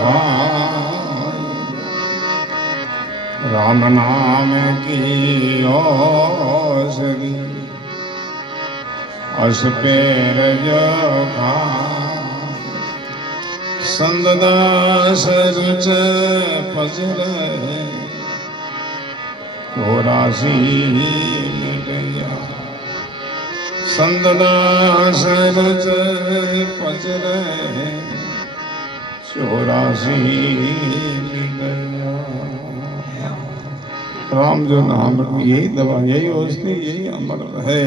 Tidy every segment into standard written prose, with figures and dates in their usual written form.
खाई राम नाम की औषधि अस पैर जो संदास रुच पजर कोरासी मिटया संदास रुच पजर चौरासी मिटया। राम जो नाम यही दवा, यही औषधि, यही अमृत है।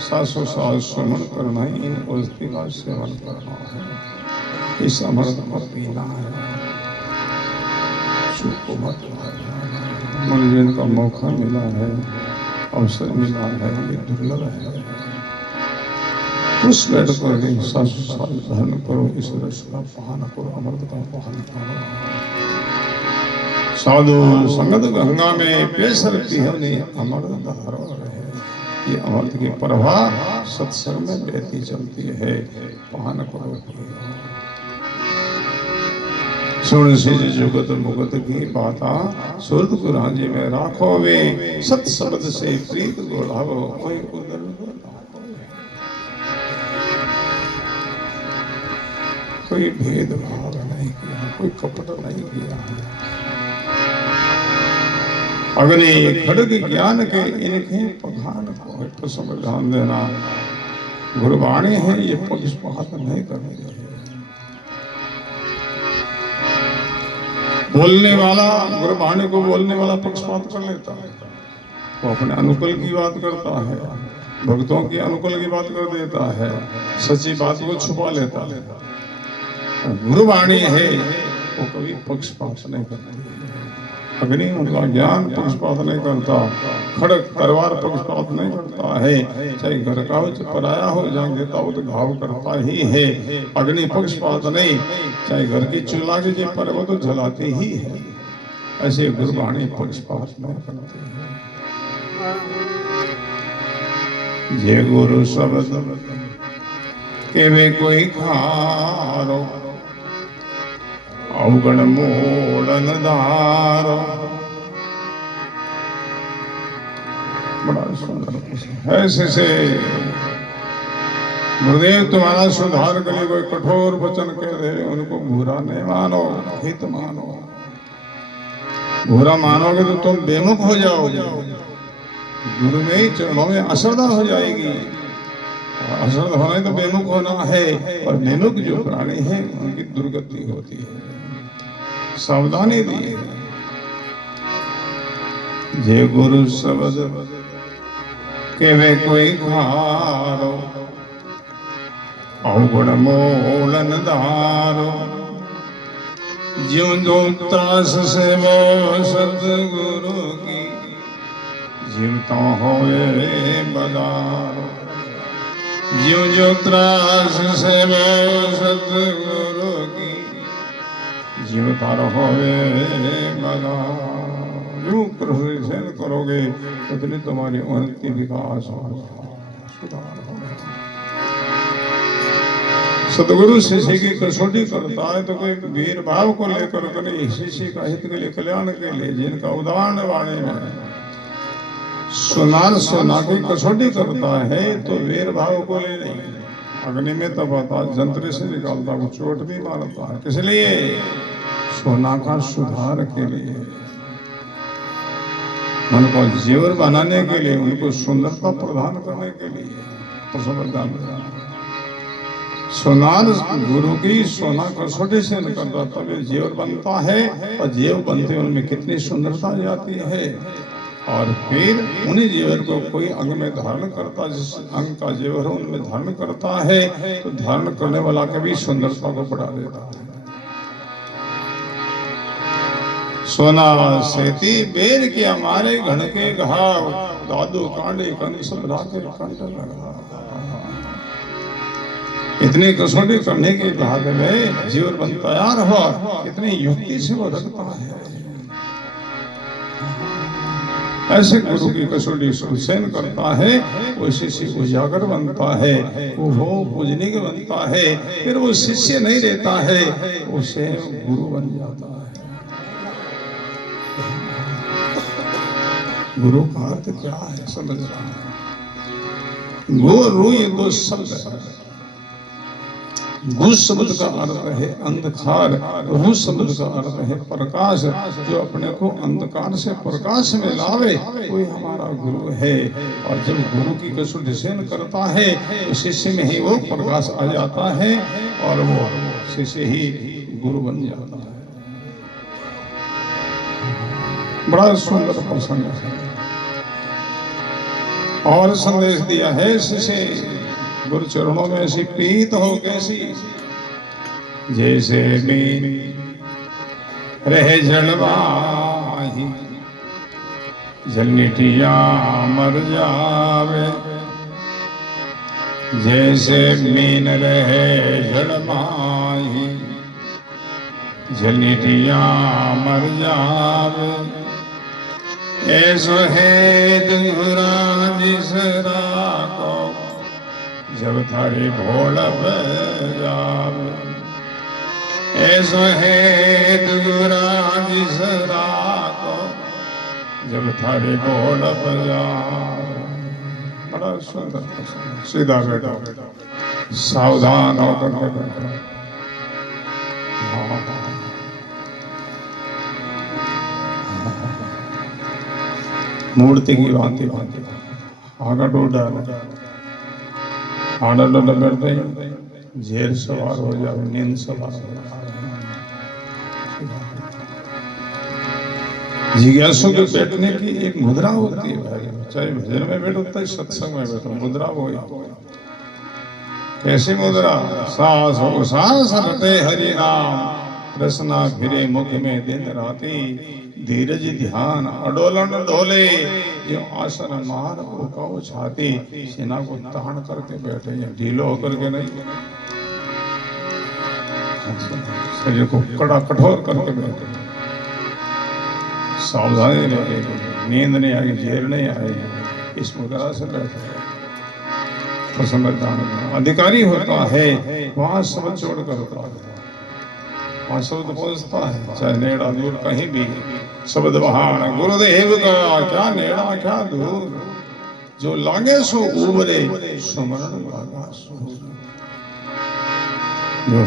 सासों सास सुमन करना ही इन औषधि का सेवन करना है, इस अमृत को पीना है। चूको मत, मनोरंजन का मौका मिला है, अवसर मिला है, ये दुर्लभ है। उस बैठ कर सासु सास धर्म करो, इस रस का पान करो, अमृत का पान करो। साधु संगत गंगा में पेशरती है अमृत धारा है। ये अमृत की प्रवाह सत्संग में बहती चलती है। पान करो, सुन से जुगत मुगत की बाता सुरत गुराजी में राखो वे सत शब्द से प्रीत गोढ़ावो कोई उदर कोई भेदभाव नहीं किया, कोई कपट नहीं किया। अग्नि खड़ग ज्ञान के इनके पखान को समझ ध्यान देना। गुरबाणी है, ये पक्षपात नहीं करनी चाहिए। बोलने वाला, गुरबाणी को बोलने वाला पक्षपात कर लेता है, वो अपने अनुकूल की बात करता है, भक्तों की अनुकूल की बात कर देता है, सच्ची बात को छुपा लेता है। गुरबाणी है वो कभी पक्षपात नहीं करती। अग्नि उनका ज्ञान पक्षपात नहीं करता, खड़क तलवार पक्षपात नहीं करता है। चाहे घर का हो चाहे पराया हो, जहाँ देता हो तो घाव करता ही है। अग्नि पक्षपात नहीं, चाहे घर की चूल्हा के जे पर वो तो जलाते ही है। ऐसे गुरबाणी पक्षपात नहीं करते है। जे गुरु शब्द के वे कोई खारो अवगण मोड़न धारो। बड़ा सुंदर ऐसे से गुरुदेव तुम्हारा सुधार के लिए कोई कठोर वचन कह दे, उनको बुरा नहीं मानो, हित मानो। बुरा मानोगे तो तुम बेमुख हो जाओगे, गुरु में चरणों में अश्रद्धा हो जाएगी। अश्रद्धा होना तो बेमुख होना है, और बेमुख जो प्राणी है उनकी दुर्गति होती है। सावधानी दी। जे गुरु शब्द के वे कोई खारो अवगुण मोलन धारो। ज्यों जो त्रास से वो सतगुरु की जीवता होए बदारो। ज्यों जो त्रास से वो सतगुरु की जीवता होवे बला। यूं कृष्ण करोगे उतनी तुम्हारी उन्नति विकास सतगुरु शिष्य की कसौटी करता है तो कोई वीर भाव को लेकर नहीं, शिष्य का हित के लिए, कल्याण के लिए। जिनका उदाहरण वाणी में सुनार सोना की कसौटी करता है तो वीर भाव को ले नहीं। अग्नि में तपाता, जंत्र से निकालता, वो चोट भी मारता है। किस लिए? सोना का सुधार के लिए, मन को जेवर बनाने के लिए, उनको सुंदरता प्रदान करने के लिए। सोनार गुरु की सोना कसौटी से निकलता तब जेवर बनता है, और जेवर बनते उनमें कितनी सुंदरता जाती है। और फिर उन्हीं जेवर को कोई अंग में धारण करता, जिस अंग का जेवर हो उनमें धारण करता है, तो धारण करने वाला कभी सुंदरता को बढ़ा देता है। सोना सेती बेर के हमारे घन के घाव, दादू कांडे कंस के कंठ लगा। इतनी कसौटी करने के बाद में जीवन बन तैयार हुआ, इतनी युक्ति से वो रखता है। ऐसे गुरु की कसौटी सहन करता है, वो शिष्य उजागर बनता है, वो पूजनीय बनता है, फिर वो शिष्य नहीं रहता है, उसे गुरु बन जाता है। गुरु का अर्थ क्या है समझ रहा है? गुरु ये दो शब्द है। गु शब्द का अर्थ है अंधकार, रु शब्द का अर्थ है प्रकाश। जो अपने को अंधकार से प्रकाश में लावे कोई हमारा गुरु है। और जब गुरु की कसौटी सहन करता है तो शिष्य में ही वो प्रकाश आ जाता है और वो शिष्य ही गुरु बन जाता है। बड़ा सुंदर प्रसंग है। और संदेश दिया है शिष्य गुरु चरणों में ऐसी प्रीत हो कैसी, जैसे मीन रहे जलवाही जलनिटिया मर जावे। जैसे मीन रहे जलवाही जलनिटिया मर जावे। ऐसो है दूरा जिसरा को जब थारी भोलप जावे। ऐसो है दूरा जिसरा को जब थारी भोलप जावे। बड़ा सुंदर प्रसंग। सीधा बैठो, सावधान होकर के बैठो। मूर्ति की भांति भांति आगा डोडा आड़ा बैठते झेर सवार हो जाओ, नींद सवार हो जाओ। जिज्ञासु के बैठने की एक मुद्रा होती है भाई, चाहे भजन में बैठो चाहे सत्संग में बैठो, मुद्रा वो कैसी मुद्रा? सास हो सास रटे हरि नाम, रसना फिरे मुख में दिन राती। धीरज ध्यान अडोलन डोले, जो आसन मार उकाओ छाती। सीना को तान करके बैठे हैं, ढीलो होकर के नहीं, शरीर को कड़ा कठोर करके बैठे। सावधानी रहेगी, नींद नहीं आएगी, झेर नहीं आएगी, इस मुद्रा से बैठे। प्रसन्न अधिकारी होता है वहां सब छोड़ करता है, वहां शब्द पहुंचता है, चाहे नेड़ा दूर कहीं भी। शब्द महान गुरुदेव का, क्या नेड़ा क्या दूर। जो लागे सो उबरे, सुमरण लागा सो। जो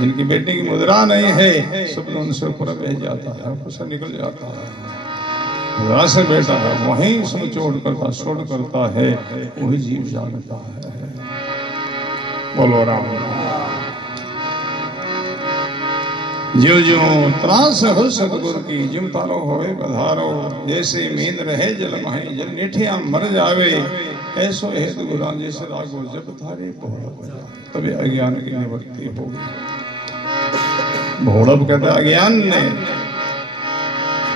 जिनकी बेटी की मुद्रा नहीं है, शब्द उनसे ऊपर बह जाता है, ऊपर से निकल जाता है। मुद्रा से बेटा है, वहीं सब छोड़ करता छोड़ करता है, वही जीव जानता है। बोलो राम। जो जो त्रास हो सतगुरु की, जिम तालो होवे बधारो। जैसे मींद रहे जल माही जल निठिया मर जावे। ऐसो है गुरु जैसे रागो जब थारे भोड़प जावे, तभी अज्ञान की निवृत्ति होगी। भोड़प कहते अज्ञान ने,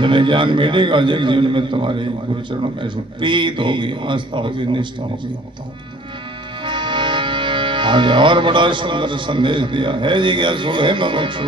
जब ज्ञान मिलेगा जग जीवन में तुम्हारे गुरु चरणों में ऐसी प्रीत होगी, आस्था होगी, निष्ठा होगी। आगे और बड़ा सुंदर संदेश दिया है। जिज्ञासु है मुमुक्षु,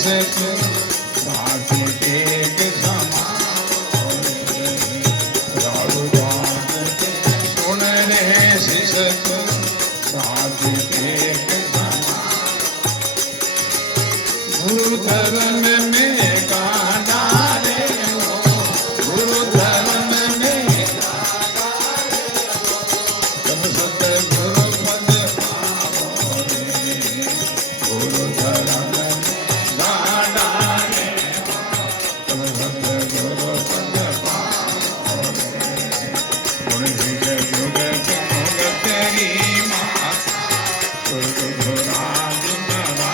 शिष्य साथी एक समान रघुनाथ के सुन रे शिष्य साथी एक समान गुरु धर्म में गाना रे हो गुरु धर्म में तब सतगुरु पद पावो रे गुरु धर्म में गाना रे हो तब सतगुरु पद पावो रे गुण युग युग जुग तेरी माता गुरु घोराज नवा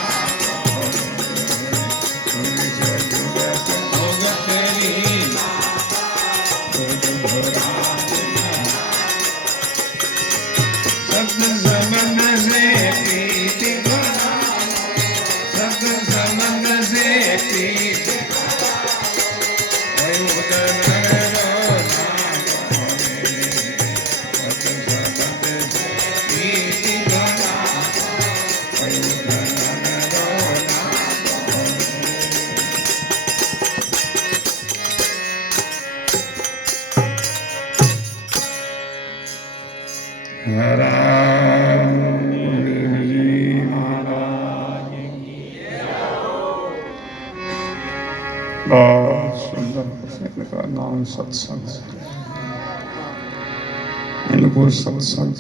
बहुत सुंदर कृष्ण का नाम सत्संग है। इनको सत्संग